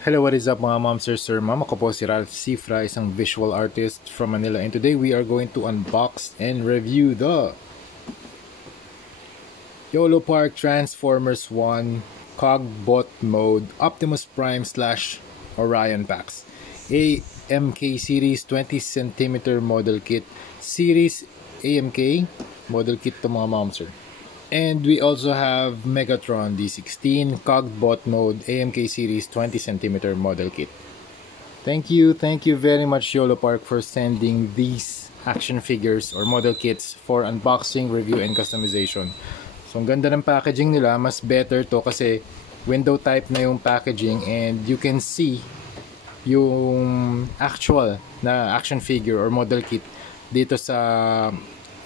Hello, what is up mga momsters, sir ma'am? Ako po si Ralph Cifra, isang visual artist from Manila, and today we are going to unbox and review the YOLO Park Transformers 1 Cogbot Mode Optimus Prime / Orion Packs AMK Series 20cm Model Kit. Series AMK Model Kit to mga momster. And we also have Megatron D16 Cogbot Mode AMK Series 20cm Model Kit. Thank you very much YOLO Park for sending these action figures or model kits for unboxing, review, and customization. So ang ganda ng packaging nila, mas better to kasi window type na yung packaging and you can see yung actual na action figure or model kit dito sa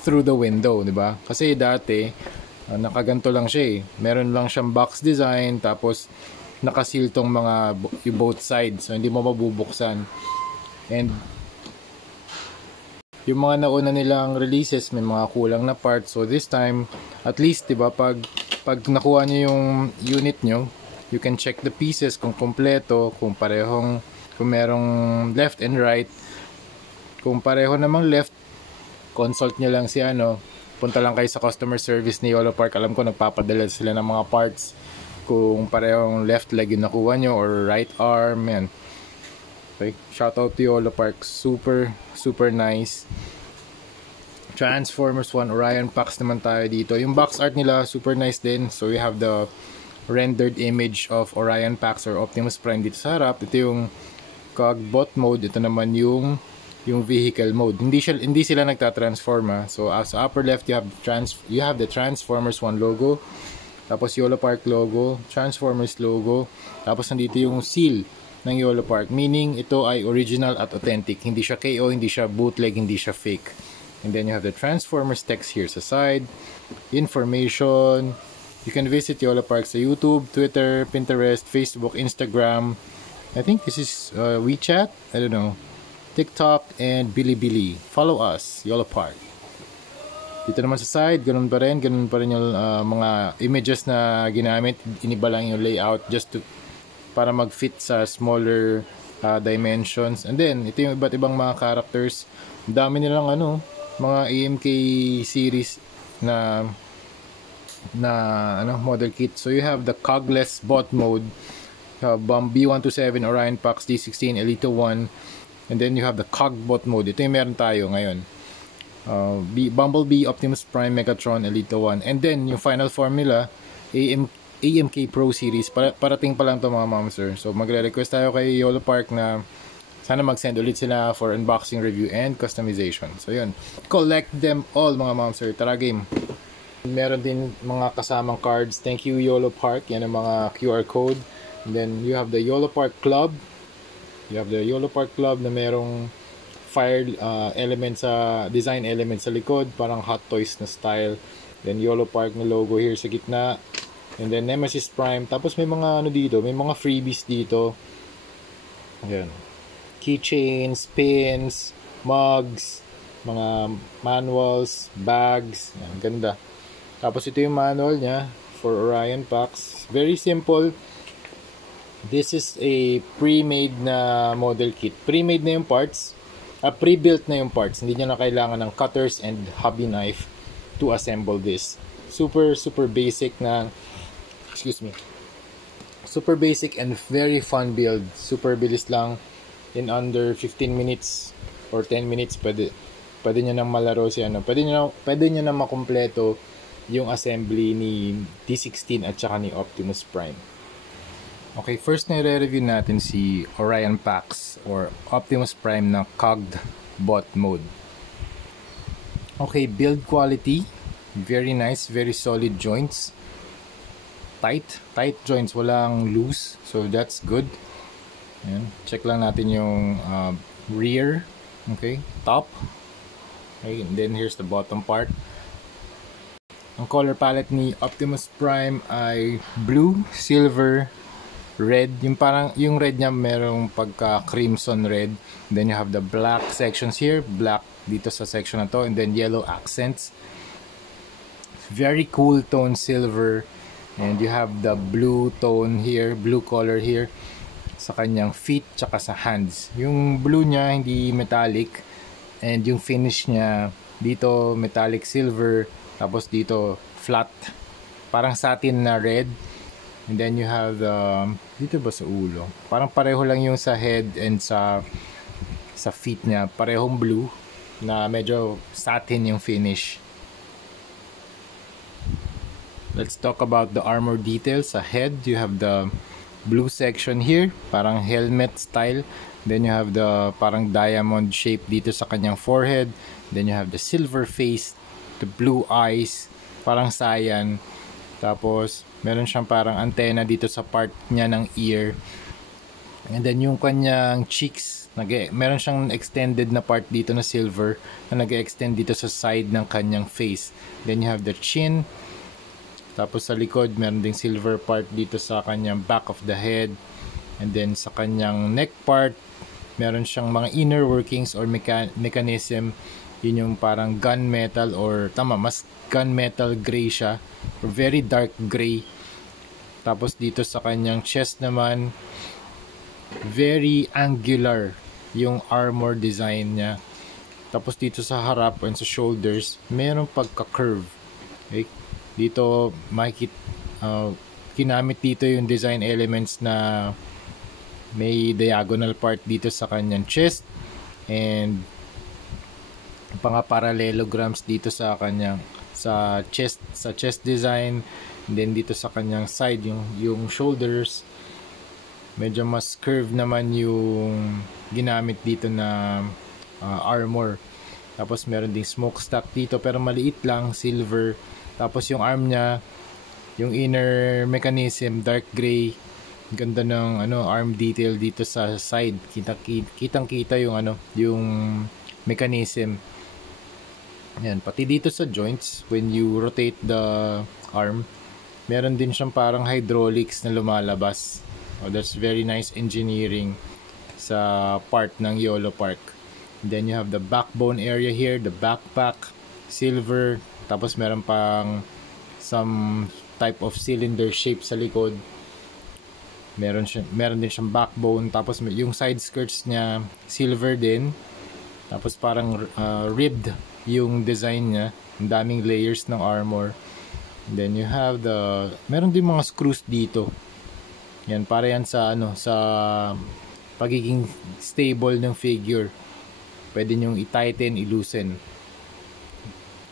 through the window, di ba? Kasi dati nakaganto lang siya eh. Meron lang siyang box design tapos nakasil tong mga yung both sides, so hindi mo mabubuksan. And yung mga nauna nilang releases may mga kulang na parts, so this time at least, diba, pag nakuha niyo yung unit nyo, you can check the pieces kung kompleto, kung parehong, kung merong left and right. Kung pareho namang left, consult nyo lang si punta lang kayo sa customer service ni YOLO Park. Alam ko nagpapadala sila ng mga parts kung parehong left leg yung nakuha nyo or right arm, yan. Okay, shout out to YOLO Park, super nice. Transformers 1 Orion Packs naman tayo dito. Yung box art nila super nice din. So we have the rendered image of Orion Packs or Optimus Prime dito sa harap. Ito yung Cogbot mode. Ito naman yung vehicle mode. Hindi sila nagta-transform. So sa upper left you have the Transformers 1 logo. Tapos YOLO Park logo, Transformers logo. Tapos nandito yung seal ng YOLO Park, meaning ito ay original at authentic. Hindi siya KO, hindi siya bootleg, hindi siya fake. And then you have the Transformers text here sa side. Information. You can visit YOLO Park sa YouTube, Twitter, Pinterest, Facebook, Instagram. I think this is WeChat. I don't know. TikTok and Bilibili. Follow us, YOLO Park. Dito naman sa side, ganun pa rin yung mga images na ginamit. Iniba lang yung layout just para mag-fit sa smaller dimensions. And then, ito yung iba't ibang mga characters. Dami nilang mga AMK series na model kit. So you have the cogless bot mode, B127 Orion Packs D16 Elite 1, and then you have the Cogbot mode. Ito yung meron tayo ngayon. Bumblebee, Optimus Prime, Megatron, Elite 1. And then, yung final formula, AMK Pro Series. Parating pa lang to mga momster. So, magre-request tayo kay YOLO Park na sana mag-send ulit sila for unboxing, review, and customization. So, yun. Collect them all mga momster. Tara game. Meron din mga kasamang cards. Thank you YOLO Park. Yan ang mga QR code. And then, you have the YOLO Park Club. You have the YOLO Park Club na merong fire element sa design element sa likod, parang Hot Toys na style. Then YOLO Park na logo here sa gitna. And then Nemesis Prime. Tapos may mga dito, may mga freebies dito. Ayan. Keychains, pins, mugs, mga manuals, bags. Ayan, ganda. Tapos ito yung manual niya for Orion Packs. Very simple. This is a pre-made na model kit. Pre-made na yung parts. Pre-built na yung parts. Hindi nyo na kailangan ng cutters and hobby knife to assemble this. Super basic na, super basic and very fun build. Super bilis lang. In under 15 minutes or 10 minutes, pwede nyo nang malaro si pwede nyo nang makumpleto yung assembly ni D16 at saka ni Optimus Prime. Okay, first na i-review natin si Orion Packs or Optimus Prime na Cogbot mode. Okay, build quality, very nice, very solid joints. Tight joints, walang loose, so that's good. Ayan, check lang natin yung rear, okay, top. Okay, and then here's the bottom part. Ang color palette ni Optimus Prime ay blue, silver, red. Yung red niya merong pagka crimson red. Then you have the black sections here, black dito sa section na to, and then yellow accents. Very cool tone silver, and you have the blue tone here, blue color here. sa kanyang feet tsaka sa hands. Yung blue niya hindi metallic, and yung finish niya dito metallic silver, tapos dito flat, parang satin na red. And then you have the, dito ba sa ulo? Parang pareho lang yung sa head and sa feet niya. Parehong blue na medyo satin yung finish. Let's talk about the armor details. Sa head, you have the blue section here, parang helmet style. Then you have the parang diamond shape dito sa kanyang forehead. Then you have the silver face, the blue eyes, parang cyan. Tapos, meron siyang parang antenna dito sa part niya ng ear. And then, yung kanyang cheeks, meron siyang extended na part dito na silver na nag-extend dito sa side ng kanyang face. Then, you have the chin. Tapos, sa likod, meron ding silver part dito sa kanyang back of the head. And then, sa kanyang neck part, meron siyang mga inner workings or mechanism. Yun yung parang gunmetal, or mas gunmetal gray siya, or very dark gray. Tapos dito sa kanyang chest naman, very angular yung armor design niya. Tapos dito sa harap and sa shoulders, merong pagka-curve. Okay? Dito kinamit dito yung design elements na may diagonal part dito sa kanyang chest, and parallelograms dito sa kanyang chest design. And then dito sa kanyang side, yung shoulders, medyo mas curve naman yung ginamit dito na armor. Tapos meron ding smokestack dito pero maliit lang, silver. Tapos yung arm niya, yung inner mechanism, dark gray. Ganda ng arm detail dito sa side. Kitang-kita yung mechanism. Yan, pati dito sa joints, when you rotate the arm, meron din siyang parang hydraulics na lumalabas. Oh, that's very nice engineering sa part ng YOLO Park. And then you have the backbone area here, the backpack, silver, tapos meron pang some type of cylinder shape sa likod. Meron din siyang backbone, tapos yung side skirts niya silver din. Tapos parang ribbed yung design niya. Ang daming layers ng armor. And then you have meron din mga screws dito. Yan, para yan sa sa pagiging stable ng figure. Pwede nyo i-tighten, i-loosen.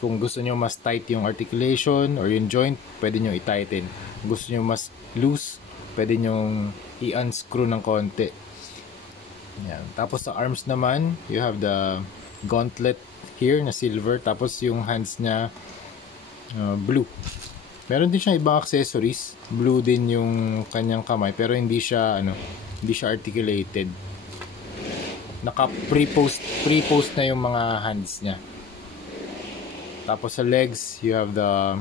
Kung gusto nyo mas tight yung articulation or yung joint, pwede nyo i-tighten. Kung gusto nyo mas loose, pwede nyo i-unscrew ng konti. Yan. Tapos sa arms naman, you have the gauntlet here na silver, tapos yung hands niya blue. Meron din siyang ibang accessories, blue din yung kanyang kamay, pero hindi siya articulated. Naka pre-post na yung mga hands niya. Tapos sa legs, you have the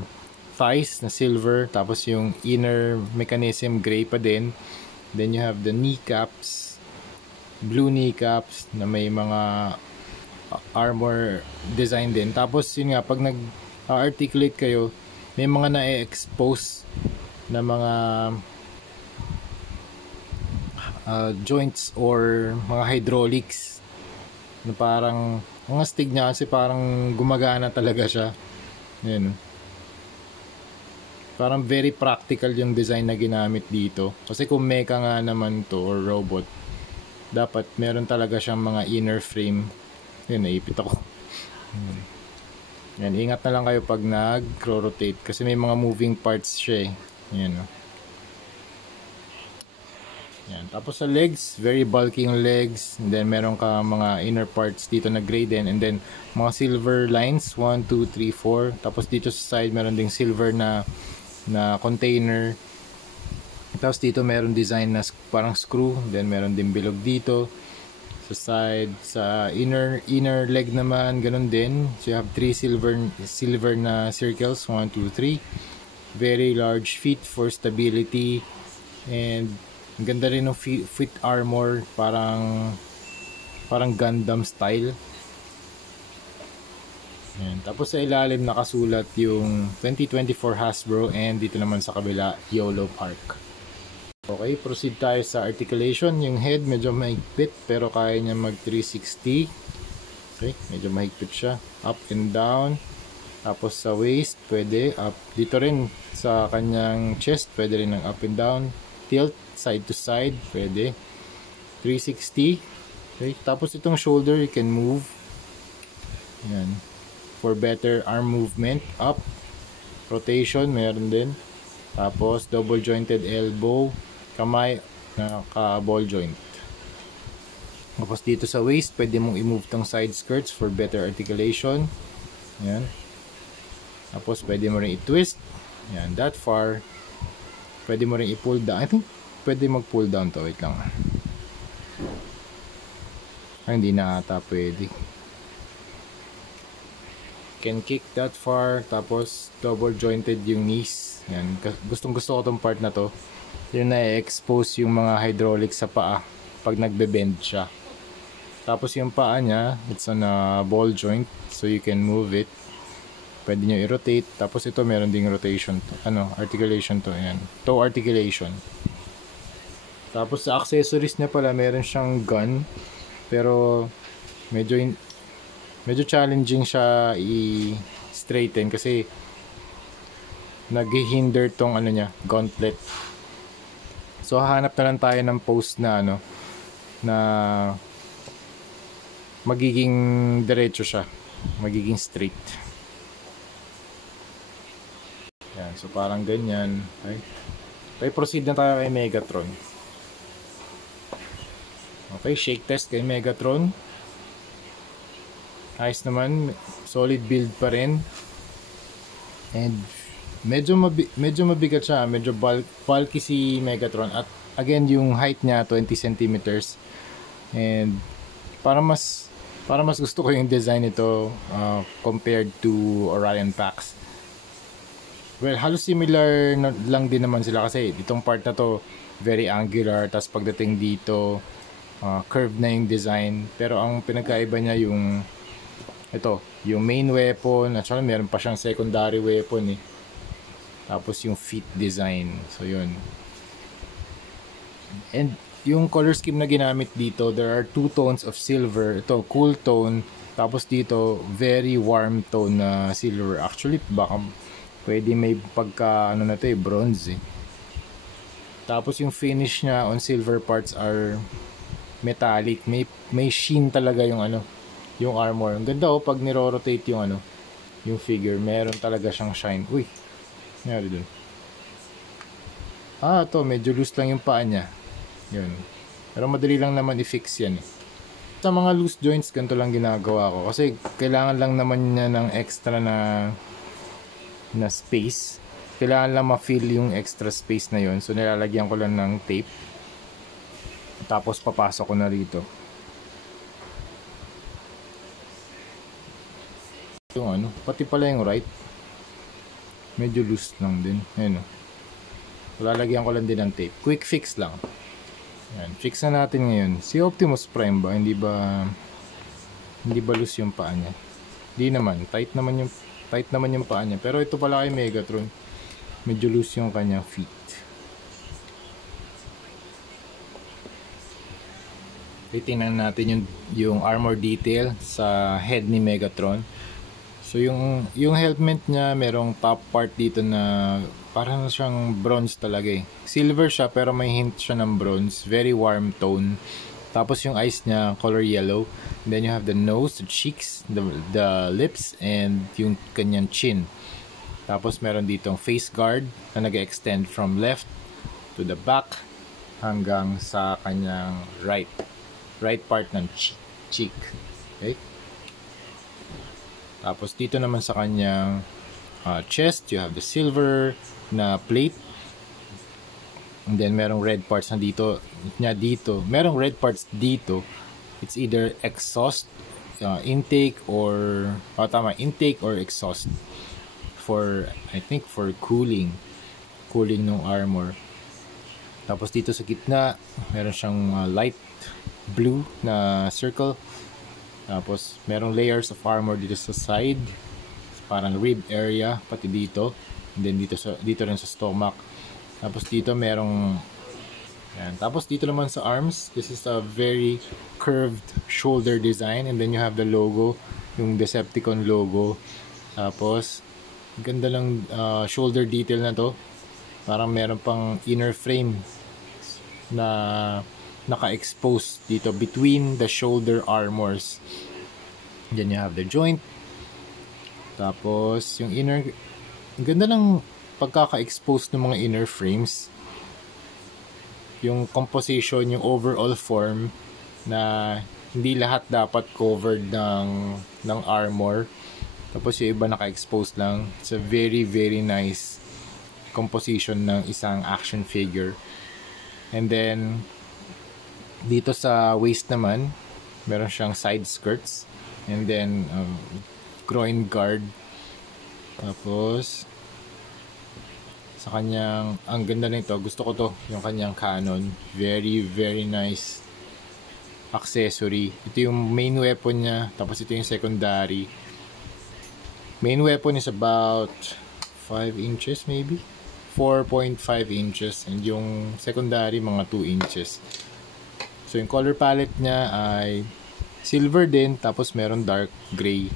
thighs na silver, tapos yung inner mechanism gray pa din. Then you have the kneecaps, blue kneecaps na may mga armor design din. Tapos yun nga, pag nag-articulate kayo, may mga na-expose na mga joints or mga hydraulics na parang ang astig niya kasi parang gumagana talaga siya. Yan. Parang very practical yung design na ginamit dito. Kasi kung mecha nga naman to or robot, dapat meron talaga siyang mga inner frame. Yan, naipit ako. Yan, ingat na lang kayo pag nag-rotate kasi may mga moving parts siya eh. Yan. Yan. Tapos sa legs, very bulky yung legs. And then meron ka mga inner parts dito na gray din. And then mga silver lines, 1, 2, 3, 4. Tapos dito sa side, meron ding silver na container. Tapos dito meron design na parang screw. Then meron din bilog dito. Sa side, sa inner leg naman, ganun din. So you have 3 silver na circles, 1, 2, 3. Very large feet for stability. And ang ganda rin ng feet armor, parang Gundam style. Ayan. Tapos sa ilalim nakasulat yung 2024 Hasbro, and dito naman sa kabila YOLO Park. Okay, proceed tayo sa articulation. Yung head medyo mahigpit pero kaya niya mag 360. Okay, medyo mahigpit siya. Up and down. Tapos sa waist, pwede up. Dito rin sa kanyang chest, pwede rin ng up and down. Tilt, side to side, pwede. 360. Okay, tapos itong shoulder, you can move. Yan. For better arm movement, up. Rotation, meron din. Tapos double jointed elbow. Kamay na ka-ball joint. Tapos dito sa waist, pwede mong i-move tong side skirts for better articulation. Yan. Tapos pwede mo rin i-twist. Yan, that far. Pwede mo rin i-pull down. I think pwede mag-pull down to. Wait lang. Ay, hindi na ata pwede. Can kick that far. Tapos double jointed yung knees. Yan. Gustong gusto ko tong part na to. Yung na-expose yung mga hydraulics sa paa pag nagbe-bend siya. Tapos yung paa niya, it's on a ball joint, so you can move it. Pwede nyo i-rotate. Tapos ito meron ding rotation to. Articulation to. Ayan. Toe articulation. Tapos sa accessories niya pala, meron siyang gun. Pero medyo challenging siya i-straighten kasi nag-hinder tong niya, gauntlet. So hahanap na lang tayo ng post na na magiging diretso siya, magiging straight. Yan, so parang ganyan. Okay. Okay, proceed na tayo kay Megatron. Okay, shake test kay Megatron. Ayos naman, solid build pa rin. And medyo mabigat siya, medyo bulky si Megatron. At again, yung height niya 20 centimeters. And para mas gusto ko yung design nito compared to Orion Pax. Well, halos similar lang din naman sila kasi itong part na to very angular, tapos pagdating dito curved na yung design. Pero ang pinagkaiba niya yung yung main weapon, at saka meron pa siyang secondary weapon eh. Tapos yung feet design. So yun. And yung color scheme na ginamit dito, there are two tones of silver. Ito, cool tone. Tapos dito, very warm tone na silver. Actually, baka pwede may pagka na to bronze eh. Tapos yung finish niya on silver parts are metallic. May sheen talaga yung yung armor. Ang ganda pag niro-rotate yung yung figure, meron talaga siyang shine. Uy. Nangyari dun. Ito, medyo loose lang yung paa niya. Yun. Pero madali lang naman i-fix yan eh. Sa mga loose joints, ganito lang ginagawa ko. Kasi kailangan lang naman niya ng extra na space. Kailangan lang ma-fill yung extra space na yun. So, nilalagyan ko lang ng tape. Tapos, papasok ko na rito. Yung pati pala yung right. Medyo loose lang din. Ayan o. Lalagyan ko lang din ng tape. Quick fix lang. Ayan. Fix na natin ngayon. Si Optimus Prime ba? Hindi ba loose yung paa niya? Hindi naman. Tight naman yung paa niya. Pero ito pala kay Megatron. Medyo loose yung kanyang feet. Tingnan natin yung armor detail sa head ni Megatron. So yung helmet niya, merong top part dito na parang siyang bronze talaga eh. Silver siya pero may hint siya ng bronze. Very warm tone. Tapos yung eyes niya, color yellow. And then you have the nose, the cheeks, the lips, and yung kanyang chin. Tapos meron ditong face guard na nag-extend from left to the back hanggang sa kanyang right part ng cheek. Okay? Tapos dito naman sa kanyang chest, you have the silver na plate. And then merong red parts na dito. Merong red parts dito. It's either exhaust, intake or intake or exhaust for cooling ng armor. Tapos dito sa gitna, meron siyang light blue na circle. Tapos merong layers of armor dito sa side, parang rib area pati dito. And then dito rin sa stomach. Tapos dito merong Yan. Tapos dito naman sa arms, this is a very curved shoulder design, and then you have the logo, yung Decepticon logo. Tapos ganda lang shoulder detail na to. Parang meron pang inner frame na naka-expose dito between the shoulder armors. Then you have the joint. Tapos yung inner, ganda lang pagkaka-expose ng mga inner frames. Yung composition, yung overall form na hindi lahat dapat covered ng armor. Tapos yung iba naka-expose lang. It's a very very nice composition ng isang action figure. And then dito sa waist naman, meron siyang side skirts, and then groin guard. Tapos sa kanyang, ang ganda nito, gusto ko to, yung kanyang cannon, very very nice accessory. Ito yung main weapon niya, tapos ito yung secondary. Main weapon is about 5 inches maybe, 4.5 inches, and yung secondary mga 2 inches. So yung color palette niya ay silver din, tapos meron dark gray.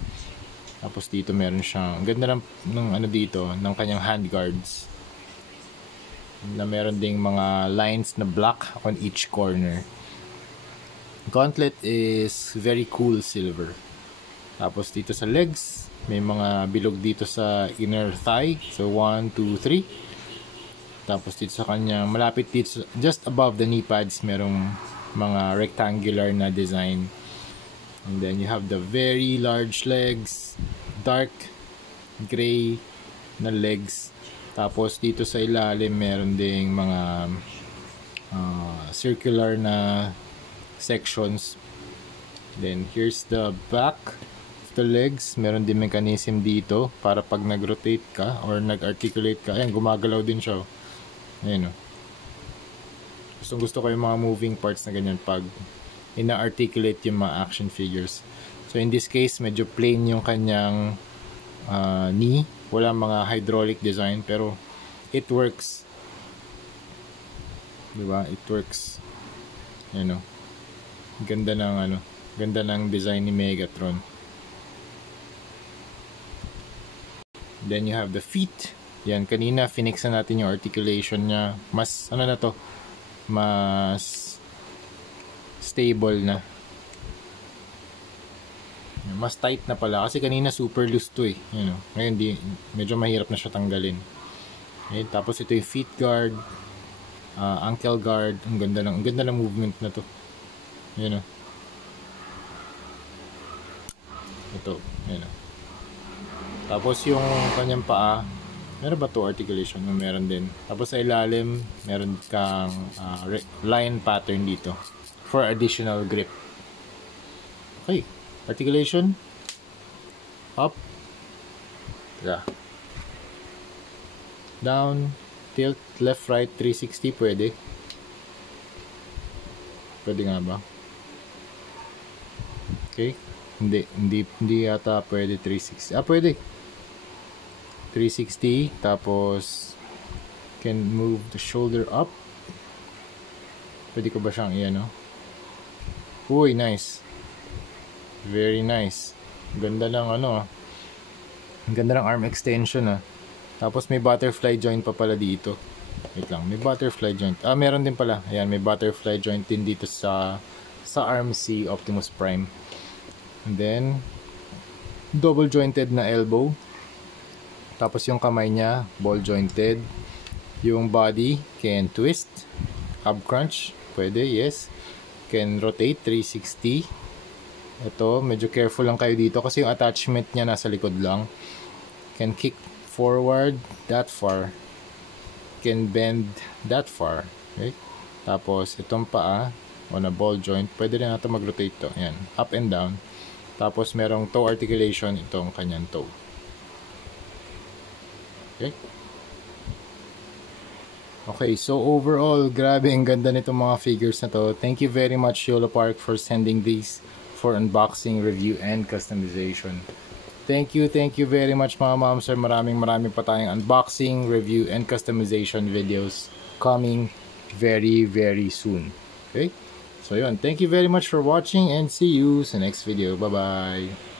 Tapos dito meron siyang, ganda ng ano dito, ng kanyang handguards, na meron ding mga lines na black on each corner. Gauntlet is very cool silver. Tapos dito sa legs, may mga bilog dito sa inner thigh. So 1, 2, 3. Tapos dito sa kanyang malapit dito, just above the knee pads, merong mga rectangular na design. And then you have the very large legs, dark gray na legs. Tapos dito sa ilalim meron ding mga circular na sections. Then here's the back of the legs. Meron din mechanism dito para pag nag-rotate ka or nag-articulate ka, ayan, gumagalaw din siya. Ayan, oh. Gusto ko yung mga moving parts na ganyan pag ina-articulate yung mga action figures. So in this case, medyo plain yung kanyang knee. Wala mga hydraulic design, pero it works. Diba? It works. Ayan, oh. Ganda ng ano, ganda ng design ni Megatron. Then you have the feet. Yan, kanina finixan natin yung articulation niya. Mas ano na to, mas stable na. Mas tight na pala kasi kanina super loose to eh. You know, ngayon medyo mahirap na siya tanggalin. Okay, tapos ito yung feet guard, ankle guard. Ang ganda ng movement na to. You know. Ito, you know. Tapos yung kanyang paa, meron ba to articulation? Meron din. Tapos sa ilalim, meron kang line pattern dito for additional grip. Okay. Articulation. Up. Yeah. Down. Tilt. Left, right. 360. Pwede. Pwede nga ba? Okay. Hindi yata pwede 360. Pwede. 360. Tapos can move the shoulder up. Pwede ko ba siyang iyan, no? Uy, nice. Very nice. Ganda ng ano, ganda ng arm extension, ah. Tapos may butterfly joint pa pala dito. Wait lang, may butterfly joint. Meron din pala. Ayan, may butterfly joint din dito sa arm si Optimus Prime. And then double jointed na elbow. Tapos yung kamay niya ball jointed. Yung body can twist, ab crunch, pwede, yes. Can rotate 360. Ito, medyo careful lang kayo dito kasi yung attachment niya nasa likod lang. Can kick forward that far. Can bend that far. Okay? Tapos, itong paa, on a ball joint, pwede rin natin mag-rotate to. Ayan, up and down. Tapos, merong toe articulation, itong kanyang toe. Okay? Okay, so overall, grabe, ang ganda nitong mga figures na to. Thank you very much, Yolo Park, for sending these for unboxing, review, and customization. Thank you very much mga ma'am sir. Maraming pa tayong unboxing, review, and customization videos coming very, very soon. Okay? So yun, thank you very much for watching and see you sa next video. Bye-bye!